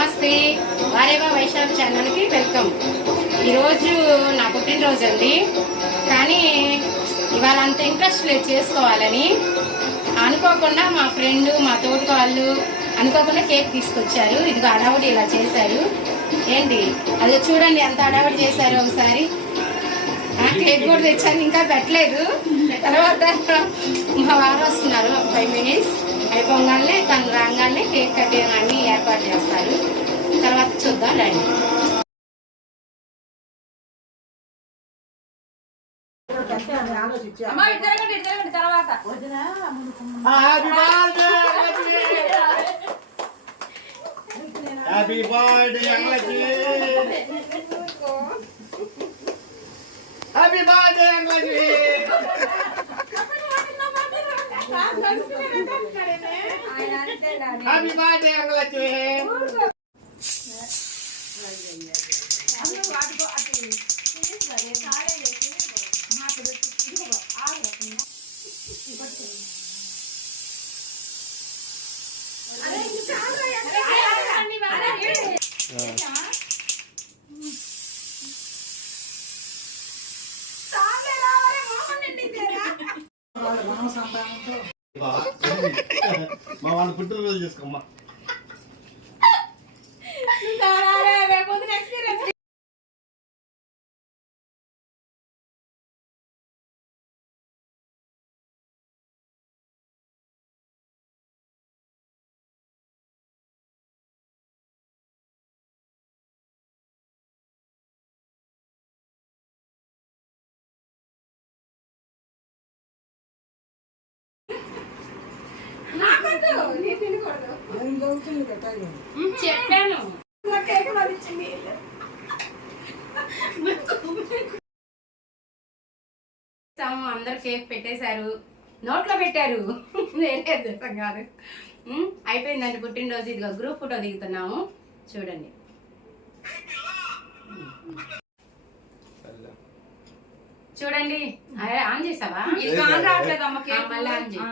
నమస్తే వారేవా వైశాఖ ఛానల్కి వెల్కమ్. ఈరోజు నా పుట్టినరోజు అండి, కానీ ఇవాళ అంత ఇంట్రెస్ట్ లేదు చేసుకోవాలని. అనుకోకుండా మా ఫ్రెండ్ మా తోటి వాళ్ళు అనుకోకుండా కేక్ తీసుకొచ్చారు. ఇదిగో అడావుడి ఇలా చేశారు. ఏంటి అది చూడండి ఎంత అడావుడి చేశారు. ఒకసారి కేక్ కూడా తెచ్చాను, ఇంకా పెట్టలేదు. తర్వాత మా వారు వస్తున్నారు, 5 minutes అయిపోగానే తను రాగానే కేక్ కటింగ్ అన్ని ఏర్పాటు చేస్తారు. తర్వాత చూద్దాం రండి. హ్యాపీ బర్త్డే అంగలకి, హ్యాపీ బర్త్డే అంగలకి. హ్యాపీ బర్త్డే అంగలకి. మా వాళ్ళ పుట్టినరోజు చేసుకోమ్మా. చెప్పాను అందరు కేక్ పెట్టేశారు, నోట్లో పెట్టారు. కాదు అయిపోయిందండి పుట్టినరోజు. ఇదిగో గ్రూప్ ఫోటో దిగుతున్నాము, చూడండి. చూడండి ఆన్ చేసావా? మళ్ళీ ఆన్ చేయి.